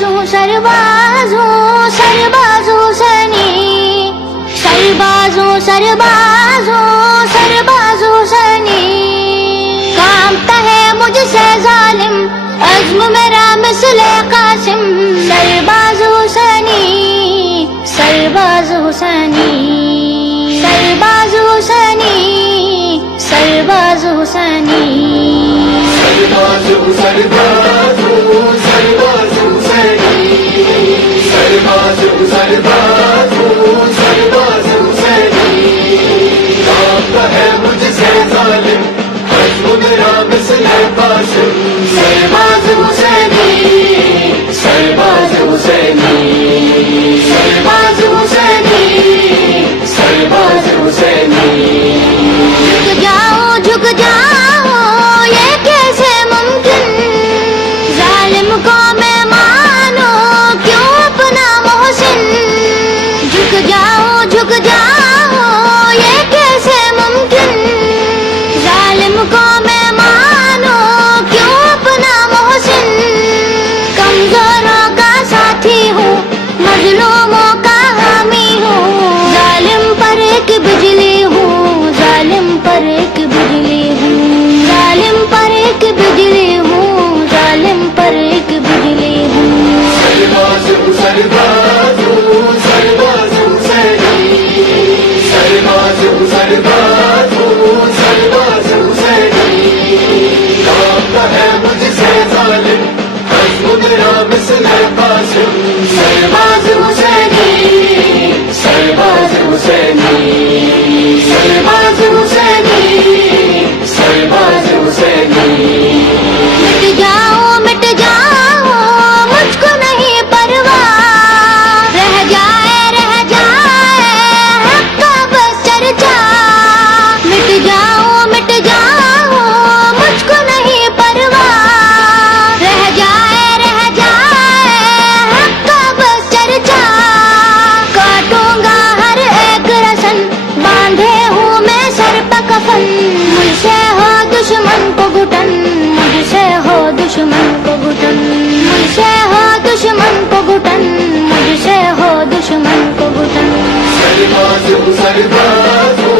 सरबाज हूँ सरबाज हुसैनी, सरबाज हूँ सरबाज हूँ सरबाज हुसैनी। कांपता है मुझसे जालिम अज़्म मेरा मिस्ले कासिम, सरबाज हुसैनी सरबाज हुसैनी, सरबाज हुसैनी सरबाज हुसैनी। सरबाज हूँ सरबाज हूँ सरबाज हुसैनी, सरबाज हूँ सरबाज हूँ सरबाज हुसैनी। कांपता है मुझसे जालिम अज़्म मेरा मिस्ले कासिम, सरबाज हुसैनी सरबाज हुसैनी, सरबाज हुसैनी सरबाज हुसैनी। झुक जाओ ये कैसे मुमकिन, जालिम को मैं मानो क्यों अपना मोहसिन। झुक जाओ ये कैसे मुमकिन, जालिम को मैं मानो क्यों अपना मोहसिन। कमजोरों का साथी हूँ मजलूमों का हामी हूँ, जालिम पर एक बिजली हूँ, जालिम पर एक बिजली हूँ, जालिम पर एक बिजली हूँ, जालिम पर एक बिजली हूँ। सरबाज हूँ सरबाज हूँ सरबाज हुसैनी, सरबाज हूँ सरबाज हूँ सरबाज हुसैनी। कांपता है मुझसे जालिम अज़्म मेरा मिस्ले कासिम, सरबाज हुसैनी सरबाज हुसैनी, सरबाज हुसैनी सरबाज हुसैनी। मिट जाओ मुझको नहीं परवाह, रह जाए हक़ का बस चर्चा। मिट जाओ मुझको नहीं परवाह, रह जाए हक़ का बस चर्चा। काटूंगा हर एक रसन बांधे हूँ मैं सर पर कफन, मुझसे हो दुश्मन को घुटन, मुझसे हो दुश्मन को घुटन, मुझसे हो दुश्मन को घुटन, मुझसे हो दुश्मन को घुटन। सरबाज हूँ सरबाज हूँ